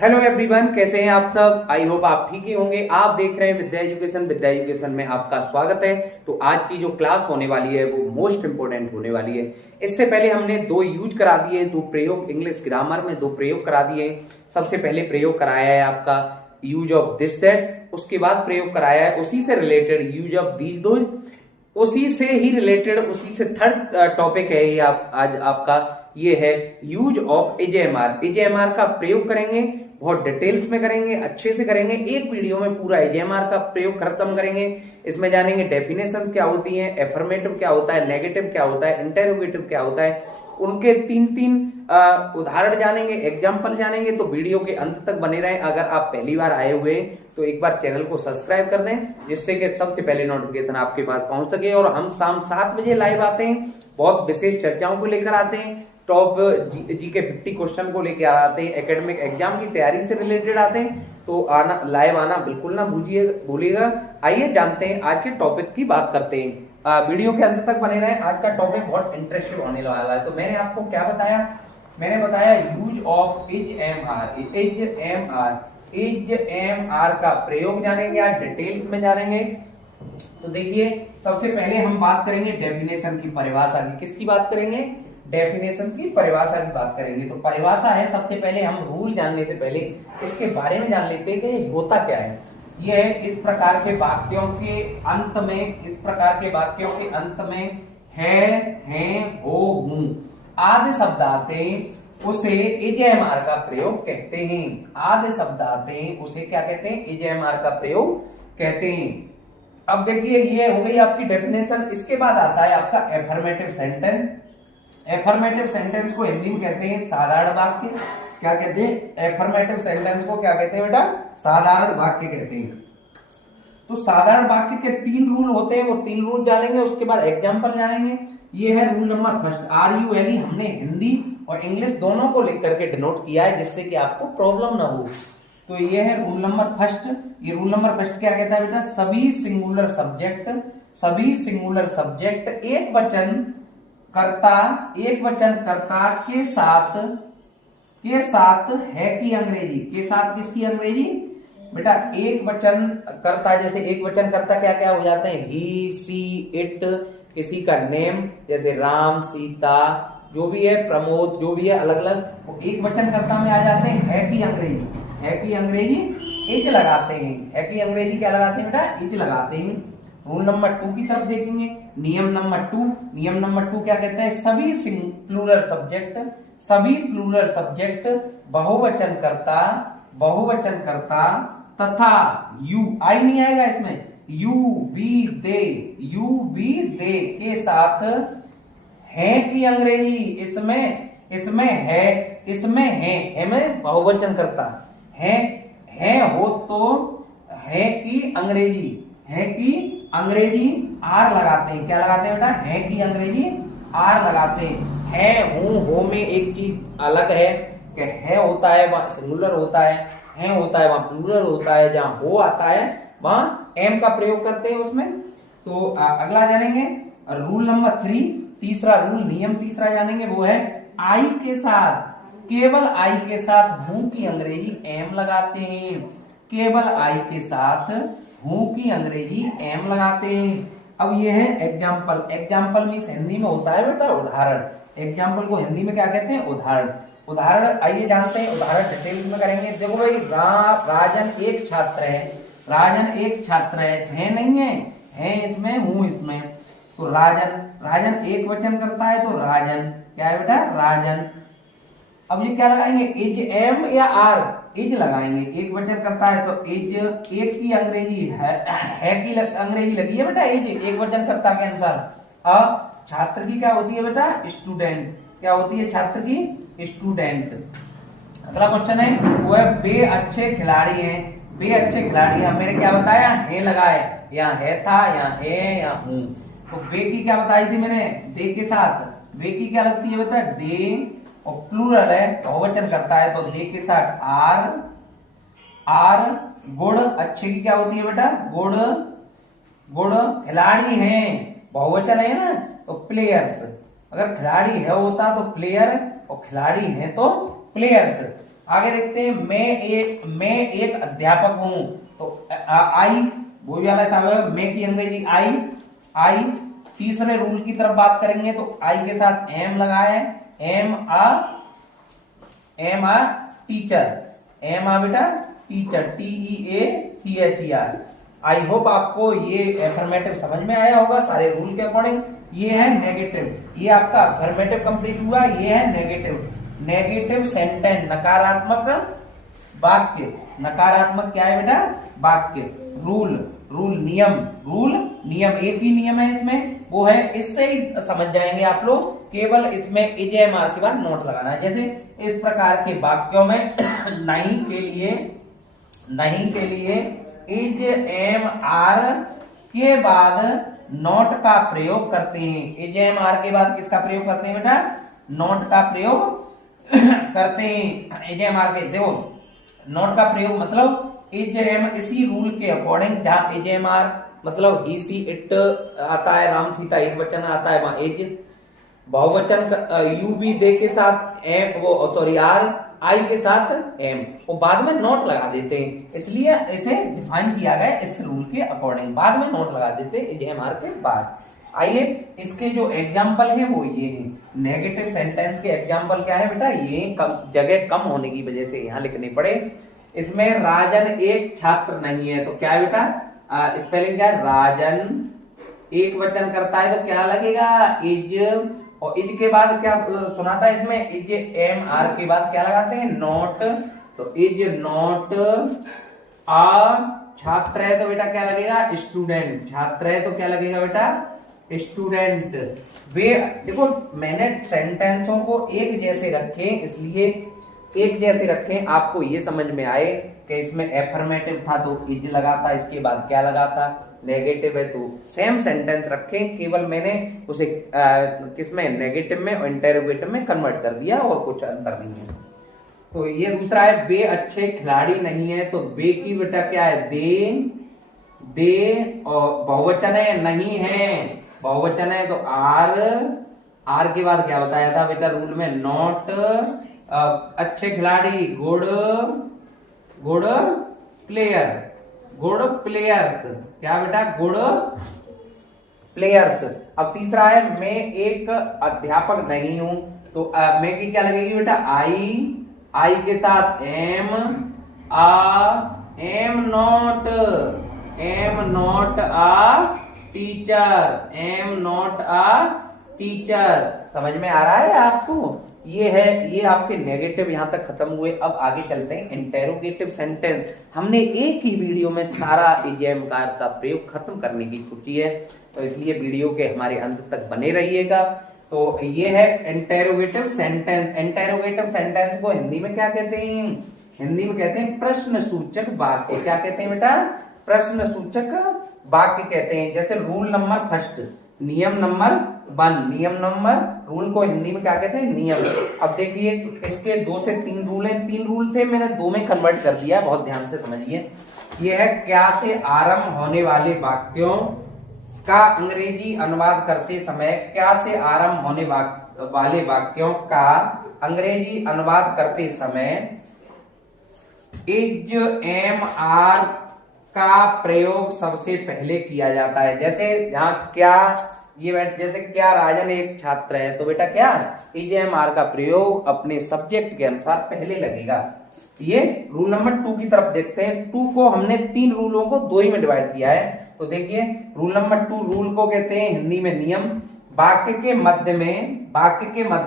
Hello everyone, कैसे हैं आप सब। आई होप आप ठीक ही होंगे। आप देख रहे हैं विद्या एजुकेशन में आपका स्वागत है। तो आज की जो क्लास होने वाली है वो मोस्ट इंपोर्टेंट होने वाली है। इससे पहले हमने दो यूज करा दिए, दो प्रयोग इंग्लिश ग्रामर में, दो प्रयोग करा दिए। सबसे पहले प्रयोग कराया है आपका यूज ऑफ दिस दैट, उसके बाद प्रयोग कराया है उसी से related use of these those, उसी से ही रिलेटेड उसी से थर्ड टॉपिक है ये आज आपका ये है यूज ऑफ एजेएमआर। एजेएमआर का प्रयोग करेंगे, बहुत डिटेल्स में करेंगे, अच्छे से करेंगे। एक वीडियो में पूरा एजेएमआर का प्रयोग खत्म करेंगे। इसमें जानेंगे डेफिनेशन क्या होती है, एफर्मेटिव क्या होता है, नेगेटिव क्या होता है, इंटेरोगेटिव क्या होता है, उनके तीन तीन उदाहरण जानेंगे, एग्जाम्पल जानेंगे। तो वीडियो के अंत तक बने रहें। अगर आप पहली बार आए हुए हैं तो एक बार चैनल को सब्सक्राइब कर दें, जिससे कि सबसे पहले नोटिफिकेशन आपके पास पहुंच सके। और हम शाम 7 बजे लाइव आते हैं, बहुत विशेष चर्चाओं को लेकर आते हैं, टॉप जी के 50 क्वेश्चन को लेकर आते हैं, एकेडमिक एग्जाम की तैयारी से रिलेटेड आते हैं। तो आना, लाइव आना बिल्कुल ना भूलिएगा। आइए जानते हैं आज के टॉपिक की बात करते हैं। वीडियो के अंत तक बने रहें। आज का टॉपिक बहुत इंटरेस्टिंग होने वाला है। तो मैंने आपको क्या बताया, मैंने बताया यूज ऑफ एजेएमआर का प्रयोग जानेंगे, आज डिटेल्स में जानेंगे। तो देखिए, सबसे पहले हम बात करेंगे डेफिनेशन की, परिभाषा की। किसकी बात करेंगे? डेफिनेशन की, परिभाषा की बात करेंगे। तो परिभाषा है, सबसे पहले हम रूल जानने से पहले इसके बारे में जान लेते हैं कि होता क्या है। यह है इस प्रकार के वाक्यों के अंत में, इस प्रकार के वाक्यों के अंत में है, हो, हूं आदि शब्द आते हैं, उसे एजेएमआर का प्रयोग कहते हैं। आदि शब्द आते हैं उसे क्या कहते हैं? एजेएमआर का प्रयोग कहते हैं। अब देखिए, ये हो गई आपकी डेफिनेशन। इसके बाद आता है आपका एफर्मेटिव सेंटेंस। एफर्मेटिव सेंटेंस को हिंदी में कहते हैं साधारण वाक्य। क्या कहते हैं? एफर्मेटिव सेंटेंस को क्या कहते हैं बेटा? साधारण वाक्य कहते हैं। तो साधारण वाक्य के 3 रूल होते हैं, वो 3 रूल जानेंगे, उसके बाद एग्जाम्पल जानेंगे। ये है रूल नंबर फर्स्ट, RULE। हमने हिंदी और इंग्लिश दोनों को लिख करके डिनोट किया है, जिससे कि आपको प्रॉब्लम ना हो। तो ये है रूल नंबर फर्स्ट। ये रूल नंबर फर्स्ट क्या कहता है बेटा? सभी सिंगुलर सब्जेक्ट एक वचन कर्ता के साथ है की अंग्रेजी, के साथ किसकी अंग्रेजी बेटा? एक वचन कर्ता, जैसे एक वचन कर्ता क्या क्या हो जाते हैं? ही, सी, इट, किसी का नेम जैसे राम, सीता, जो भी है, प्रमोद, जो भी है, अलग अलग, वो एक वचन कर्ता में आ जाते हैं। है की अंग्रेजी इज लगाते हैं। है की अंग्रेजी क्या लगाते हैं बेटा? इज लगाते हैं। रूल नंबर 2 की तरफ देखेंगे। नियम नंबर 2 क्या कहते हैं? सभी प्लूरल सब्जेक्ट बहुवचन करता तथा यू, आई नहीं आएगा इसमें, यू बी दे के साथ है की अंग्रेजी, इसमें है में बहुवचन करता है हो तो है की अंग्रेजी आर लगाते हैं। क्या लगाते हैं बेटा? है की अंग्रेजी आर लगाते हैं। है, हूं, हो में एक चीज अलग है कि है होता है वहां सिंगुलर होता है होता है वहां प्लूरल होता है, जहां हो आता है वहां एम का प्रयोग करते हैं उसमें। तो अगला जानेंगे रूल नंबर 3, तीसरा रूल, नियम तीसरा जानेंगे। वो है आई के साथ, केवल आई के साथ हूं की अंग्रेजी एम लगाते हैं। केवल आई के साथ हूं की अंग्रेजी एम लगाते हैं। अब ये है एग्जाम्पल मीन्स हिंदी में होता है बेटा उदाहरण। एग्जाम्पल को हिंदी में क्या कहते हैं? उदाहरण आइए जानते हैं। उदाहरण डिटेल्स में करेंगे। देखो भाई, राजन एक छात्र है नहीं है इसमें, हूं इसमें। तो राजन एक वचन करता है, तो राजन क्या है बेटा? राजन। अब ये क्या लगाएंगे? इज, एम या आर? इज लगाएंगे। एक वचन करता है तो इज, एक की अंग्रेजी है की अंग्रेजी लगी है बेटा इज, एक वचन करता के अनुसार। अब छात्र की क्या होती है बेटा? स्टूडेंट। क्या होती है छात्र की? स्टूडेंट। अगला क्वेश्चन है, वो है वे अच्छे खिलाड़ी हैं। मैंने क्या बताया? है लगाए, यहाँ है था, यहाँ है, यहाँ हूं। तो वे की क्या बताई थी मैंने? दे के साथ वे की क्या लगती है बेटा? दे, और प्लूरल है, बहुवचन करता है तो दे के साथ आर। गुड़, अच्छे की क्या होती है बेटा? गुड़। खिलाड़ी हैं, बहुवचन है ना, तो प्लेयर्स। अगर खिलाड़ी है होता तो प्लेयर, और खिलाड़ी हैं तो प्लेयर्स। आगे देखते हैं मैं एक अध्यापक हूं, तो आई वो भी वाला था, मैं की अंग्रेजी आई। तीसरे रूल की तरफ बात करेंगे तो आई के साथ एम लगा है, एम आ बेटा टीचर, TEACHER। आई होप आपको ये एफर्मेटिव समझ में आया होगा सारे रूल के अकॉर्डिंग। ये है नेगेटिव, ये आपका अफर्मेटिव कंप्लीट हुआ। ये है नेगेटिव सेंटेंस, नकारात्मक वाक्य। नकारात्मक क्या है बेटा? वाक्य। रूल नियम एक ही नियम है इसमें, वो है, इससे ही समझ जाएंगे आप लोग। केवल इसमें IJMR के बाद नोट लगाना है। जैसे इस प्रकार के वाक्यों में नहीं के लिए IJMR के बाद नोट का प्रयोग करते हैं। IJMR के बाद किसका प्रयोग करते हैं बेटा? नोट का प्रयोग करते हैं। IJMR के देखो, नोट का प्रयोग मतलब इसी रूल के अकॉर्डिंग, जहां IJMR मतलब ही सी इट आता है, राम सीता एक वचन आता है, वहां इज बहुवचन यू भी दे के साथ एम, वो सॉरी आर, आई के साथ एम, वो बाद में नोट लगा देते हैं, इसलिए इसे डिफाइन किया गया इस रूल के अकॉर्डिंग। बाद में नोट लगा देते हैं IJMR के बाद। आइए इसके जो एग्जाम्पल है वो ये है। नेगेटिव सेंटेंस के एग्जाम्पल क्या है बेटा? ये जगह कम होने की वजह से यहाँ लिखने पड़े। इसमें राजन एक छात्र नहीं है, तो क्या है बेटा? स्पेलिंग क्या है? राजन एक वचन करता है तो क्या लगेगा? इज, और इज के बाद क्या सुनाता है इसमें? IJMR के बाद क्या लगाते हैं? नॉट। तो इज नॉट छात्र है तो बेटा क्या लगेगा? स्टूडेंट। छात्र है तो क्या लगेगा बेटा? स्टूडेंट। वे देखो, मैंने सेंटेंसों को एक जैसे रखे, इसलिए एक जैसे रखें आपको ये समझ में आए कि इसमें एफर्मेटिव था तो इज लगा था, इसके बाद क्या लगा था? नेगेटिव है तो सेम सेंटेंस रखें, केवल मैंने उसे किसमें? नेगेटिव में और इंटेरोगेटिव में कन्वर्ट कर दिया, और कुछ अंतर नहीं है। तो ये दूसरा है, वे अच्छे खिलाड़ी नहीं है, तो वे की बेटा क्या है? दे, और बहुवचन है, नहीं है, बहुवचन है तो आर के बाद क्या बताया था बेटा रूल में? नॉट। अच्छे खिलाड़ी गुड प्लेयर्स, क्या बेटा? Good players. अब तीसरा है, मैं एक अध्यापक नहीं हूं, तो मैं की क्या लगेगी बेटा? आई के साथ एम नॉट आ टीचर। समझ में आ रहा है आपको? ये है, ये आपके नेगेटिव यहां तक खत्म हुए। अब आगे चलते हैं इंटेरोगेटिव सेंटेंस। हमने एक ही वीडियो में सारा IJMR का प्रयोग खत्म करने की सोची है, तो इसलिए वीडियो के हमारे अंत तक बने रहिएगा। तो ये है इंटेरोगेटिव सेंटेंस। इंटेरोगेटिव सेंटेंस को हिंदी में क्या कहते हैं? हिंदी में कहते हैं प्रश्न सूचक वाक्य। क्या कहते हैं बेटा? प्रश्न सूचक वाक्य कहते हैं। जैसे रूल नंबर फर्स्ट, नियम नंबर 1, रूल को हिंदी में क्या कहते हैं? नियम। अब देखिए इसके 2 से 3 रूल हैं, 3 रूल थे, मैंने 2 में कन्वर्ट कर दिया, बहुत ध्यान से समझिए। ये है, क्या से आरंभ होने वाले वाक्यों का अंग्रेजी अनुवाद करते समय, क्या से आरंभ होने वाले वाक्यों का अंग्रेजी अनुवाद करते समय IJMR का प्रयोग सबसे पहले किया जाता है। जैसे जहां क्या, ये जैसे क्या राजन एक छात्र है, तो बेटा क्या? IJMR का प्रयोग अपने सब्जेक्ट के अनुसार पहले लगेगा। ये रूल नंबर 2 की तरफ देखते हैं। 2 को हमने 3 रूलों को 2 ही में डिवाइड किया है। तो देखिए रूल नंबर 2, रूल को कहते हैं हिंदी में नियम। वाक्य के मध्य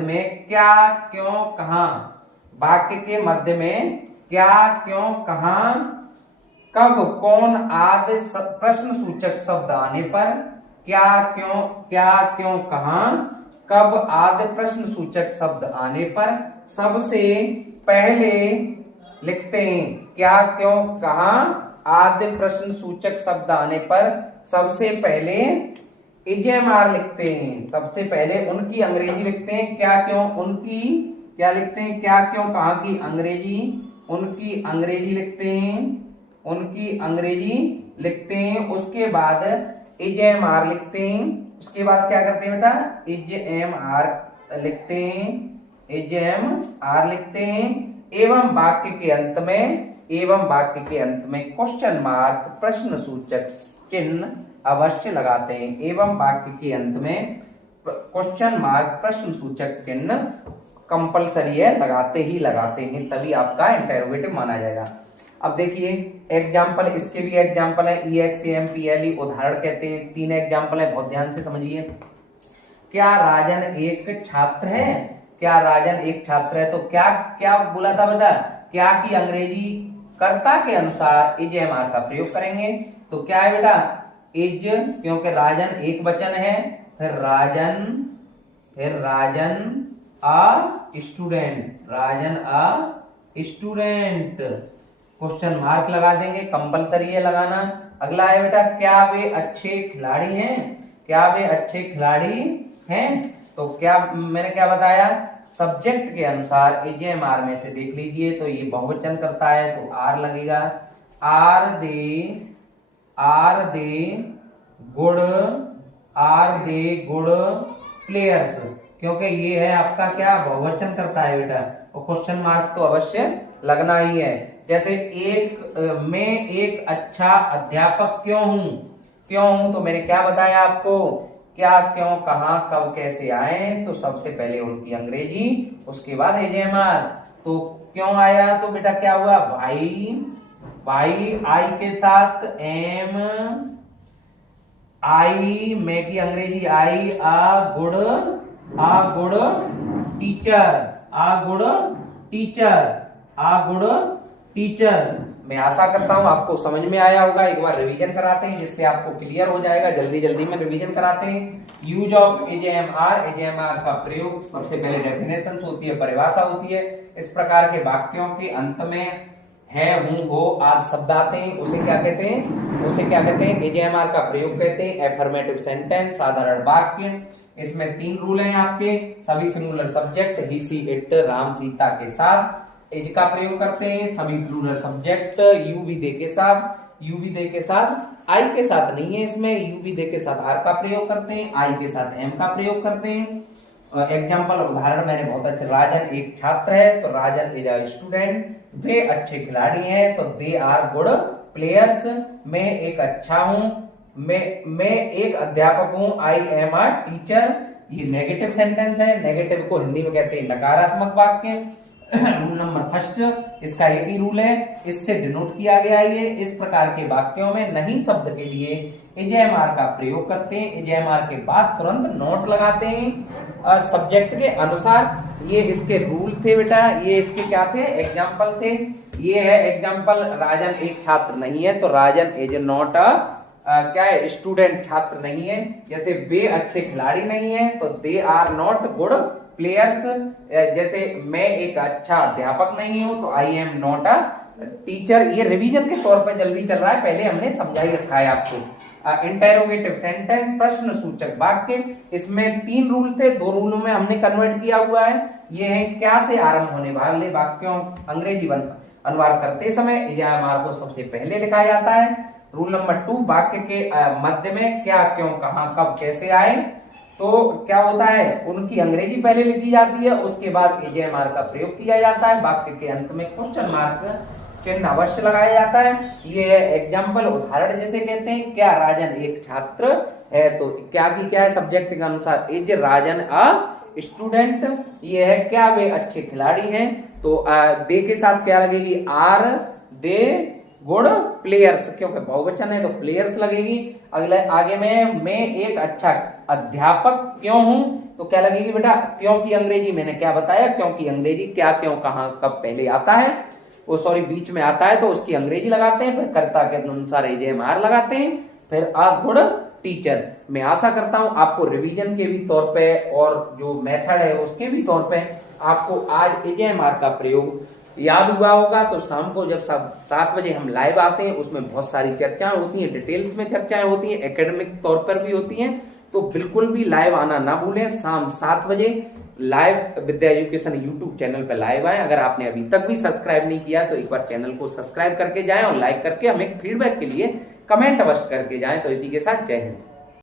में क्या, क्यों, कहां, वाक्य के मध्य में क्या, क्यों, कहां, कब, कौन आदि प्रश्न सूचक शब्द आने पर, क्या क्यों कहां, कब आदि प्रश्न सूचक शब्द आने पर सबसे पहले लिखते हैं। क्या क्यों कहां आदि प्रश्न सूचक शब्द आने पर सबसे पहले IJMR लिखते हैं। सबसे पहले उनकी अंग्रेजी लिखते हैं। क्या क्यों उनकी क्या लिखते हैं? क्या क्यों कहां की अंग्रेजी, उनकी अंग्रेजी लिखते हैं। उसके बाद IJMR लिखते हैं। उसके बाद क्या करते हैं बेटा? IJMR लिखते हैं। एवं वाक्य के अंत में क्वेश्चन मार्क प्रश्न सूचक चिन्ह अवश्य लगाते हैं। एवं वाक्य के अंत में क्वेश्चन मार्क प्रश्न सूचक चिन्ह कंपलसरी है, लगाते हैं, तभी आपका इंटरोगेटिव माना जाएगा। अब देखिए एग्जाम्पल, इसके भी एग्जाम्पल है, EXAMPLE उदाहरण कहते हैं। 3 एग्जाम्पल है, बहुत ध्यान से समझिए। क्या राजन एक छात्र है? क्या राजन एक छात्र है? तो क्या बोला था बेटा? क्या की अंग्रेजी कर्ता के अनुसार इज एम आर का प्रयोग करेंगे। तो क्या है बेटा? इज, क्योंकि राजन एक वचन है, फिर राजन आ स्टूडेंट, क्वेश्चन मार्क लगा देंगे, कंपलसरी है लगाना। अगला है बेटा, क्या वे अच्छे खिलाड़ी हैं? तो क्या मैंने क्या बताया? सब्जेक्ट के अनुसार एजेएमआर में से देख लीजिए, तो ये बहुवचन करता है तो आर लगेगा। आर दे गुड प्लेयर्स, क्योंकि ये है आपका क्या बहुवचन करता है बेटा, और क्वेश्चन मार्क तो अवश्य लगना ही है। जैसे मैं एक अच्छा अध्यापक क्यों हूं, तो मैंने क्या बताया आपको? क्या, क्यों, कहां, कब, कैसे आए, तो सबसे पहले उनकी अंग्रेजी, उसके बाद एजेएमआर। तो क्यों आया? तो बेटा क्या हुआ? भाई आई के साथ एम, आई, मैं की अंग्रेजी आई, आ गुड टीचर। मैं आशा करता हूं आपको समझ में आया होगा। एक बार रिवीजन कराते हैं जिससे आपको क्लियर हो जाएगा। जल्दी में रिवीजन कराते हैं। यूज ऑफ एजेएमआर का प्रयोग, सबसे पहले डेफिनेशन होती है, परिभाषा होती है। इस प्रकार के वाक्यों के अंत में है, हूं, हो आदि शब्द आते हैं, उसे क्या कहते हैं? एजेएमआर का प्रयोग कहते हैं। एफर्मेटिव सेंटेंस, साधारण वाक्य, इसमें 3 रूल हैं आपके। सभी singular subject he, she, it, Ram, Sita के साथ एज का प्रयोग करते हैं। सभी प्लूरल सब्जेक्ट यू भी दे के साथ, आई के साथ नहीं है इसमें, यू भी दे के साथ आर का प्रयोग करते हैं, आई के साथ एम का प्रयोग करते हैं। एग्जाम्पल, उदाहरण मैंने बहुत अच्छे, राजन एक छात्र है तो राजन इज अ स्टूडेंट। वे अच्छे खिलाड़ी हैं तो दे आर गुड प्लेयर्स। मैं एक अच्छा हूं, मैं एक अध्यापक हूं, आई एम अ टीचर। ये नेगेटिव सेंटेंस है। नेगेटिव को हिंदी में कहते हैं नकारात्मक वाक्य। रूल नंबर फर्स्ट, इसका एक ही रूल है, इससे डिनोट किया गया ये। इस प्रकार के वाक्यों में नहीं शब्द के लिए एजेएमआर का प्रयोग करते हैं। एजेएमआर के बाद तुरंत नोट लगाते हैं सब्जेक्ट के अनुसार। ये इसके रूल थे बेटा, ये इसके क्या थे? एग्जाम्पल थे। ये है एग्जाम्पल, राजन एक छात्र नहीं है तो राजन इज नॉट क्या है? स्टूडेंट, छात्र नहीं है। जैसे वे अच्छे खिलाड़ी नहीं है तो they are not good players. जैसे मैं एक अच्छा अध्यापक नहीं हूं तो I am not a teacher. ये रिवीजन के तौर पर जल्दी चल रहा है, पहले हमने समझा ही रखा है आपको। इंटेरोगेटिव सेंटेंस, प्रश्न सूचक वाक्य, इसमें 3 रूल थे, 2 रूलों में हमने कन्वर्ट किया हुआ है। ये है क्या से आरंभ होने वाले वाक्यों अंग्रेजी अनुवाद करते समय एजेएमआर को सबसे पहले लिखा जाता है। रूल नंबर 2, वाक्य के मध्य में क्या, क्यों, कहां, कब, कैसे आए, तो क्या होता है? उनकी अंग्रेजी पहले लिखी जाती है, उसके बाद एजेएमआर का प्रयोग किया जाता है। वाक्य के अंत में क्वेश्चन मार्क चिन्ह अवश्य लगाया जाता है। ये है एग्जाम्पल, उदाहरण जैसे कहते हैं, क्या राजन एक छात्र है, तो क्या की क्या है? सब्जेक्ट के अनुसार इज राजन अ स्टूडेंट। ये है क्या वे अच्छे खिलाड़ी हैं, तो दे के साथ क्या लगेगी? आर दे गुड प्लेयर्स, क्योंकि बहुवचन है तो प्लेयर्स लगेगी। अगले आगे में मैं एक अच्छा अध्यापक क्यों हूं, तो क्या लगेगी बेटा? क्यों की अंग्रेजी मैंने क्या बताया? क्यों की अंग्रेजी क्या, क्यों, कहां, कब पहले आता है, वो सॉरी बीच में आता है तो उसकी अंग्रेजी लगाते हैं, फिर कर्ता के अनुसार एजेएमआर लगाते हैं, फिर अ गुड टीचर। मैं आशा करता हूं आपको रिवीजन के भी तौर पे और जो मेथड है उसके भी तौर पे आपको आज एजेएमआर का प्रयोग याद हुआ होगा। तो शाम को जब 7 बजे हम लाइव आते हैं, उसमें बहुत सारी चर्चाएं होती हैं, डिटेल्स में चर्चाएं होती हैं, एकेडमिक तौर पर भी होती हैं। तो बिल्कुल भी लाइव आना ना भूलें। शाम 7 बजे लाइव विद्या एजुकेशन यूट्यूब चैनल पर लाइव आए। अगर आपने अभी तक भी सब्सक्राइब नहीं किया तो एक बार चैनल को सब्सक्राइब करके जाएं और लाइक करके हमें फीडबैक के लिए कमेंट अवश्य करके जाएं। तो इसी के साथ जय हिंद।